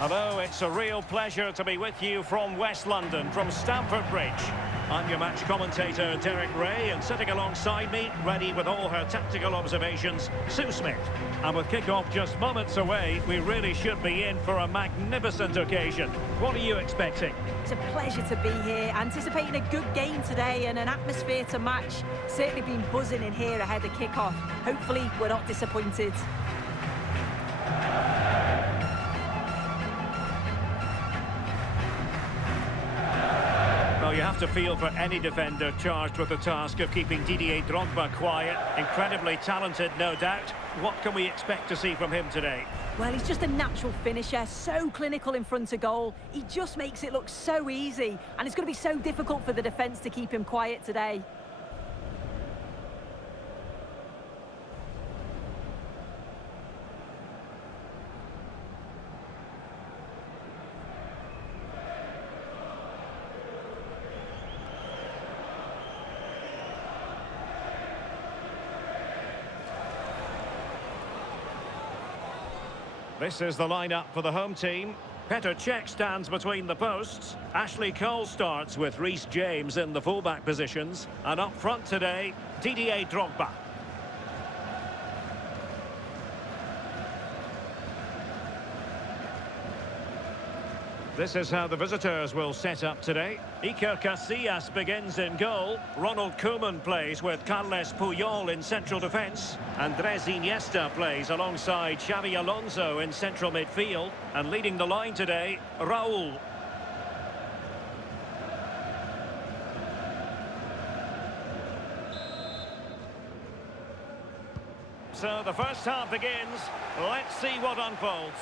Hello, it's a real pleasure to be with you from West London, from Stamford Bridge. I'm your match commentator, Derek Ray, and sitting alongside me, ready with all her tactical observations, Sue Smith. And with kick-off just moments away, we really should be in for a magnificent occasion. What are you expecting? It's a pleasure to be here, anticipating a good game today and an atmosphere to match. Certainly been buzzing in here ahead of kick-off. Hopefully, we're not disappointed. Well, you have to feel for any defender charged with the task of keeping Didier Drogba quiet. Incredibly talented, no doubt. What can we expect to see from him today? Well, he's just a natural finisher, so clinical in front of goal. He just makes it look so easy, and it's going to be so difficult for the defence to keep him quiet today. This is the lineup for the home team. Petr Cech stands between the posts. Ashley Cole starts with Reece James in the fullback positions. And up front today, Didier Drogba. This is how the visitors will set up today. Iker Casillas begins in goal. Ronald Koeman plays with Carles Puyol in central defence. Andres Iniesta plays alongside Xabi Alonso in central midfield. And leading the line today, Raul. So the first half begins. Let's see what unfolds.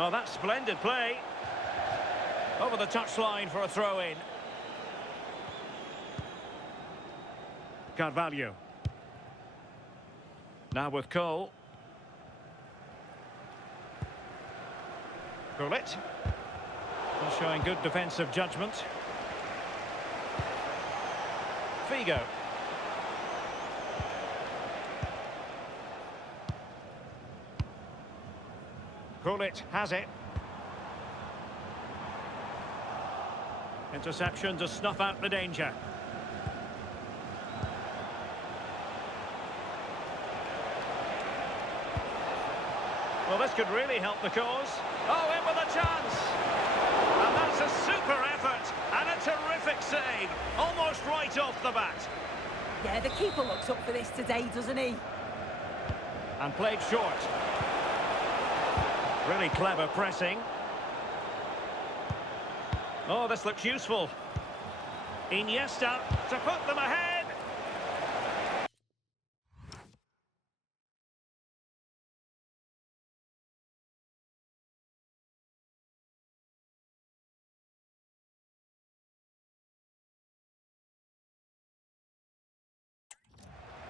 Oh, that's splendid play. Over the touchline for a throw-in. Carvalho. Now with Cole. Gullit. Showing good defensive judgment. Figo. Gullit has it. Interception to snuff out the danger. Well, this could really help the cause. Oh, in with a chance. And that's a super effort and a terrific save. Almost right off the bat. Yeah, the keeper looks up for this today, doesn't he? And played short. Really clever pressing. Oh, this looks useful. Iniesta to put them ahead.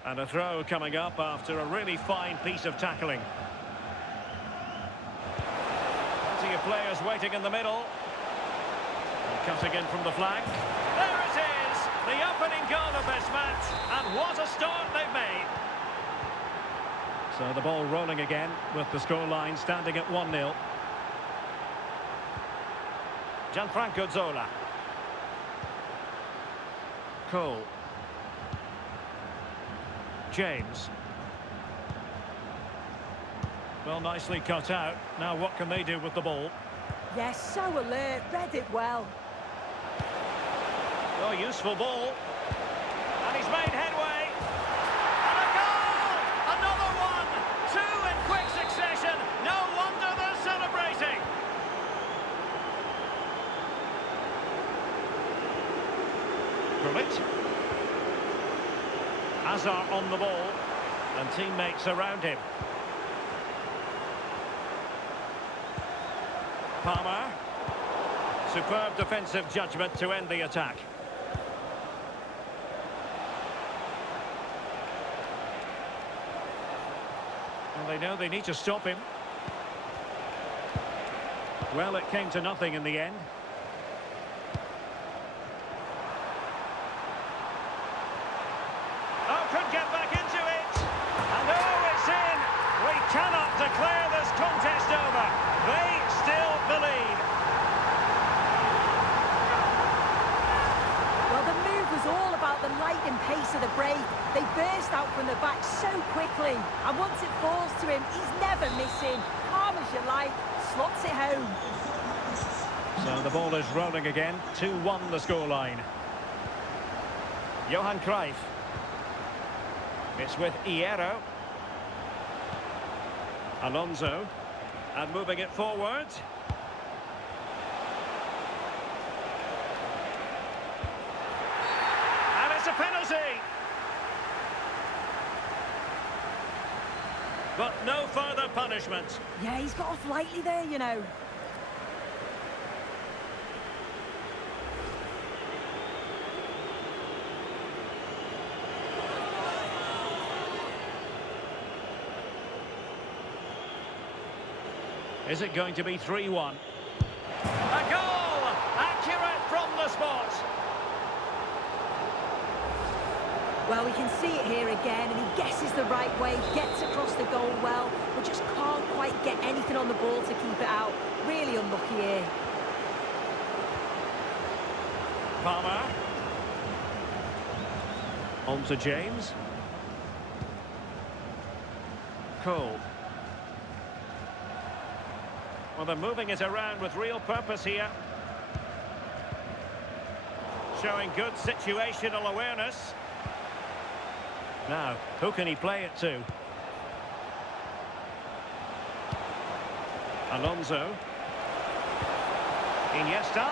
And a throw coming up after a really fine piece of tackling. Players waiting in the middle. And cutting in from the flank. There it is! The opening goal of this match. And what a start they've made. So the ball rolling again with the scoreline standing at 1-0. Gianfranco Zola. Cole. James. Well, nicely cut out. Now what can they do with the ball? Yes, so alert, read it well. Oh, useful ball. And he's made headway. And a goal! Another one! Two in quick succession. No wonder they're celebrating. Gullit. Hazard on the ball. And teammates around him. Palmer. Superb defensive judgment to end the attack. And they know they need to stop him. Well, it came to nothing in the end. Oh, could get back into it. breathtaking pace of the break. They burst out from the back so quickly. And once it falls to him, he's never missing. Calm as you like, slots it home. So the ball is rolling again. 2-1 the scoreline. Johan Cruyff. It's with Hierro. Alonso. And moving it forward. And it's a penalty. But no further punishment. Yeah, he's got off lightly there, you know. Is it going to be 3-1? A goal! Accurate from the spot. Well, we can see it here again, and he guesses the right way, gets across the goal well, but just can't quite get anything on the ball to keep it out. Really unlucky here. Palmer. On to James. Cole. Well, they're moving it around with real purpose here. Showing good situational awareness. Now, who can he play it to? Alonso. Iniesta.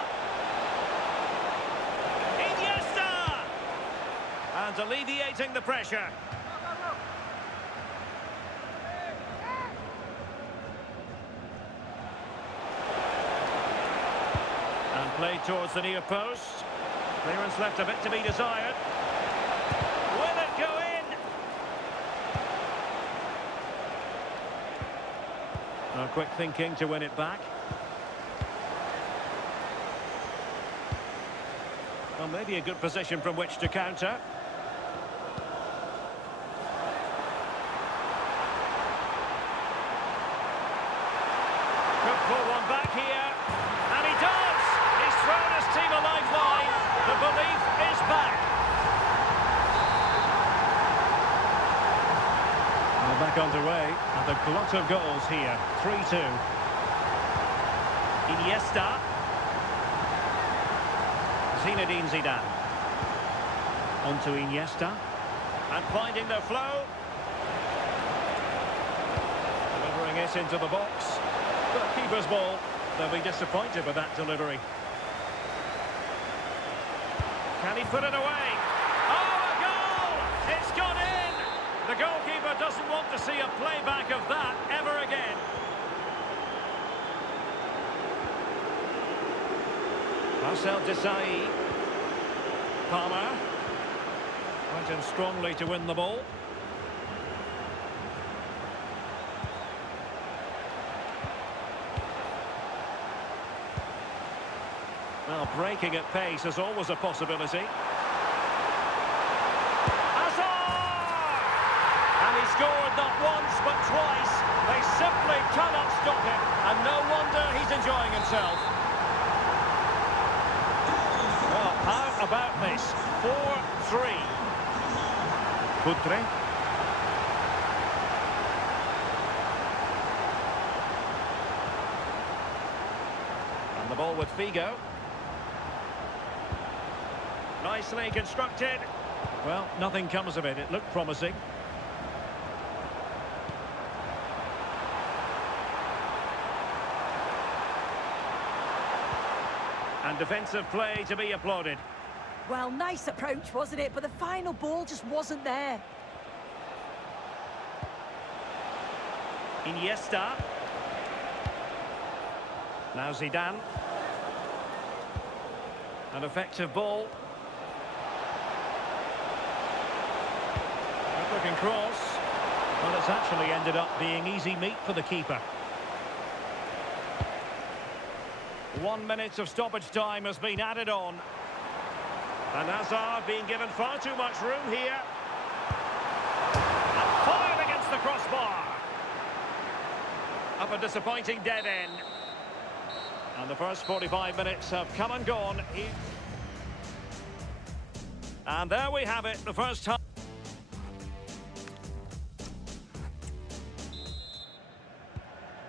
Iniesta! And alleviating the pressure. And played towards the near post. Clearance left a bit to be desired. Will it go in? No quick thinking to win it back. Well, maybe a good position from which to counter. Could pull one back here. And he does! He's thrown his team a lifeline. The belief is back. We're back underway, and the glut of goals here. 3-2. Iniesta. Zinedine Zidane. On to Iniesta. And finding the flow. Delivering it into the box. But keeper's ball. They'll be disappointed with that delivery. Can he put it away? Oh, a goal! It's gone in! The goalkeeper doesn't want to see a playback of that ever again. Marcel Desailly. Palmer. Went in strongly to win the ball. Well, breaking at pace is always a possibility. Hazard! And he scored not once but twice. They simply cannot stop him. And no wonder he's enjoying himself. Well, how about this? 4-3. Putre. And the ball with Figo. Nicely constructed. Well, nothing comes of it. It looked promising. And defensive play to be applauded. Well, nice approach, wasn't it? But the final ball just wasn't there. Iniesta. Now Zidane. An effective ball. Looking cross. Well, it's actually ended up being easy meat for the keeper. 1 minute of stoppage time has been added on. And Hazard being given far too much room here. And fired against the crossbar. Up a disappointing dead end. And the first 45 minutes have come and gone. And there we have it, the first half.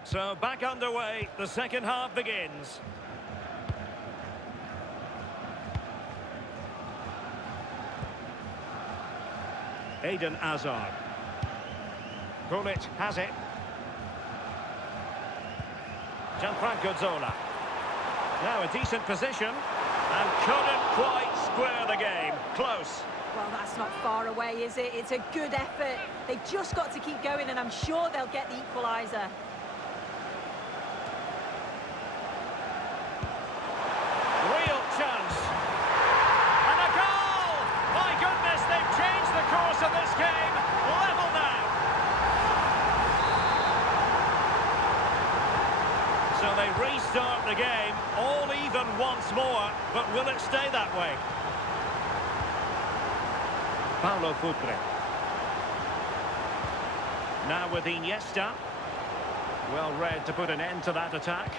So back underway, the second half begins. Eden Hazard. Gullit has it. Gianfranco Zola. Now a decent position. And couldn't quite square the game. Close. Well, that's not far away, is it? It's a good effort. They've just got to keep going, and I'm sure they'll get the equaliser. Real chance. And a goal! My goodness, they've changed the course of this game. Level now. So they restart the game, all even once more, but will it stay that way? Paulo Futre. Now with Iniesta. Well read to put an end to that attack.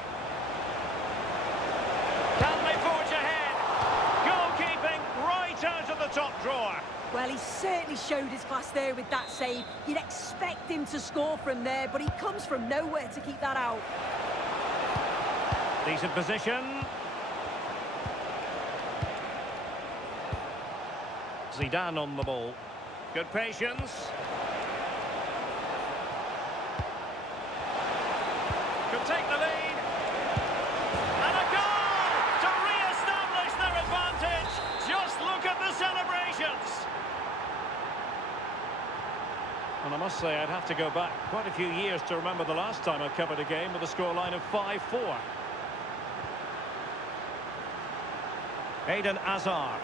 Can they forge ahead? Goalkeeping right out of the top drawer. Well, he certainly showed his class there with that save. You'd expect him to score from there, but he comes from nowhere to keep that out. Decent position. Zidane on the ball. Good patience. Could take the lead. And a goal to re-establish their advantage. Just look at the celebrations. And I must say, I'd have to go back quite a few years to remember the last time I covered a game with a scoreline of 5-4. Eden Hazard.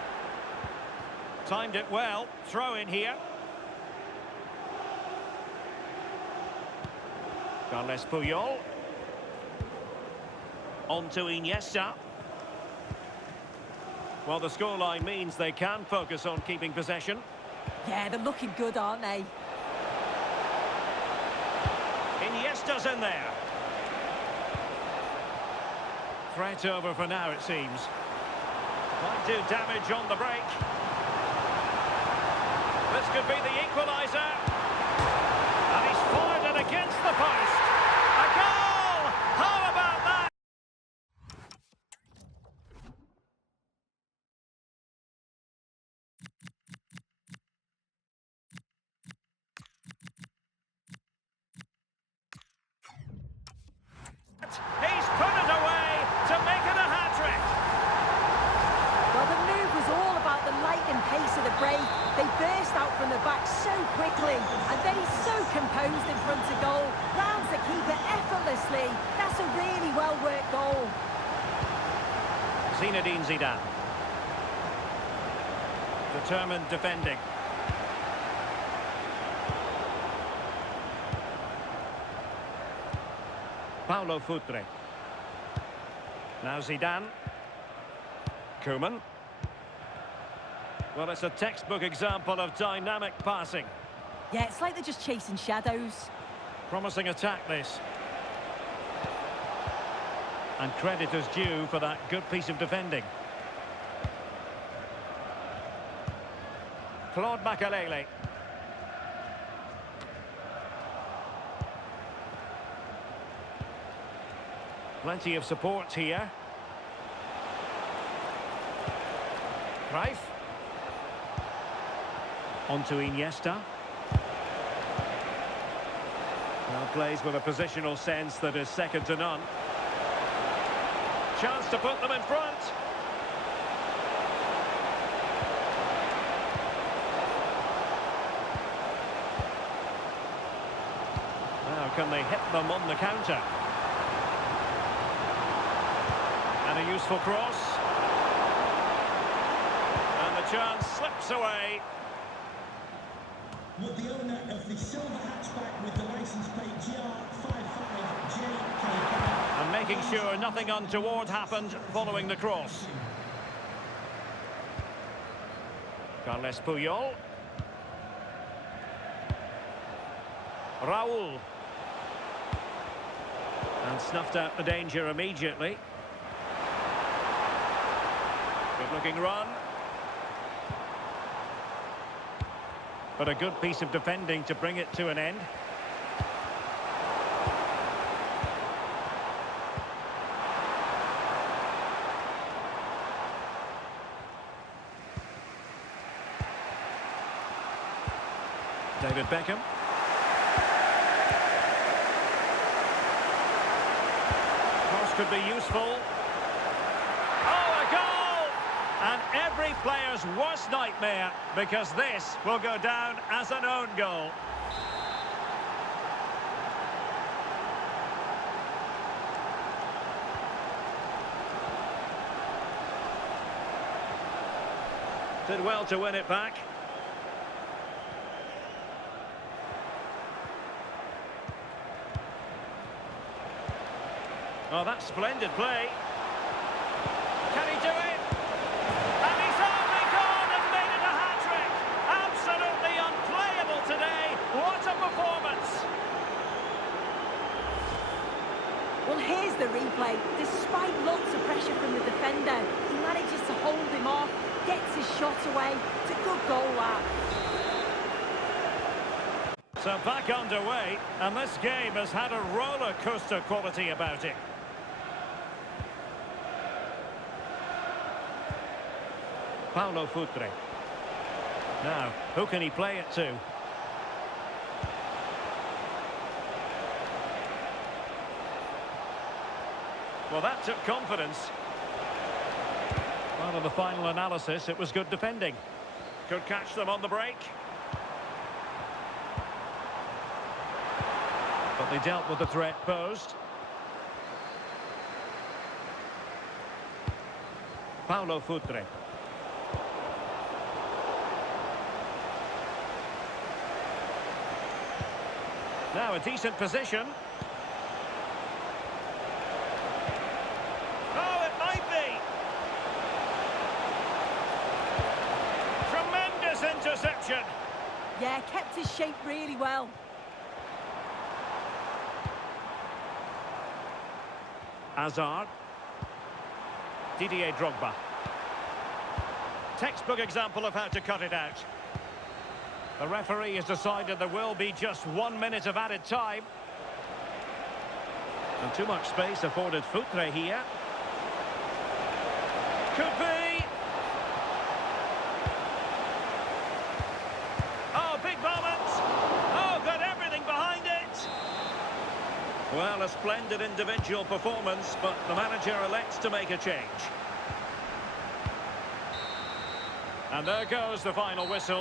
Timed it well. Throw in here. Carles Puyol. On to Iniesta. Well, the scoreline means they can focus on keeping possession. Yeah, they're looking good, aren't they? Iniesta's in there. Threat over for now, it seems. Might do damage on the break. This could be the equaliser. And he's fired it against the post. A goal! How about that? He's put it away to make it a hat-trick. Well, the move was all about the lightning pace of the break. They burst out from the back so quickly, and then he's so composed in front of goal. Rounds the keeper effortlessly. That's a really well-worked goal. Zinedine Zidane. Determined defending. Paulo Futre. Now Zidane. Koeman. Well, it's a textbook example of dynamic passing. Yeah, it's like they're just chasing shadows. Promising attack, this. And credit is due for that good piece of defending. Claude Makelele. Plenty of support here. Cruyff. On to Iniesta. Well, plays with a positional sense that is second to none. Chance to put them in front. Now, can they hit them on the counter? And a useful cross. And the chance slips away. With the owner of the silver hatchback with the license plate GR55JK. And making sure nothing untoward happened following the cross. Carles Puyol. Raul. And snuffed out the danger immediately. Good looking run. But a good piece of defending to bring it to an end. David Beckham. Cross could be useful. Oh, a goal! And every player's worst nightmare, because this will go down as an own goal. Did well to win it back. Oh, that's splendid play. Can he do it? And he's only gone and made it a hat-trick. Absolutely unplayable today. What a performance. Well, here's the replay. Despite lots of pressure from the defender, he manages to hold him off, gets his shot away. It's a good goal, that. So back underway, and this game has had a roller coaster quality about it. Paulo Futre. Now, who can he play it to? Well, that took confidence. Well, in the final analysis, it was good defending. Could catch them on the break. But they dealt with the threat posed. Paulo Futre. Now a decent position. Oh, it might be. Tremendous interception. Yeah, kept his shape really well. Hazard. Didier Drogba. Textbook example of how to cut it out. The referee has decided there will be just 1 minute of added time. And too much space afforded Futre here. Could be. Oh, big moment. Oh, got everything behind it. Well, a splendid individual performance, but the manager elects to make a change. And there goes the final whistle.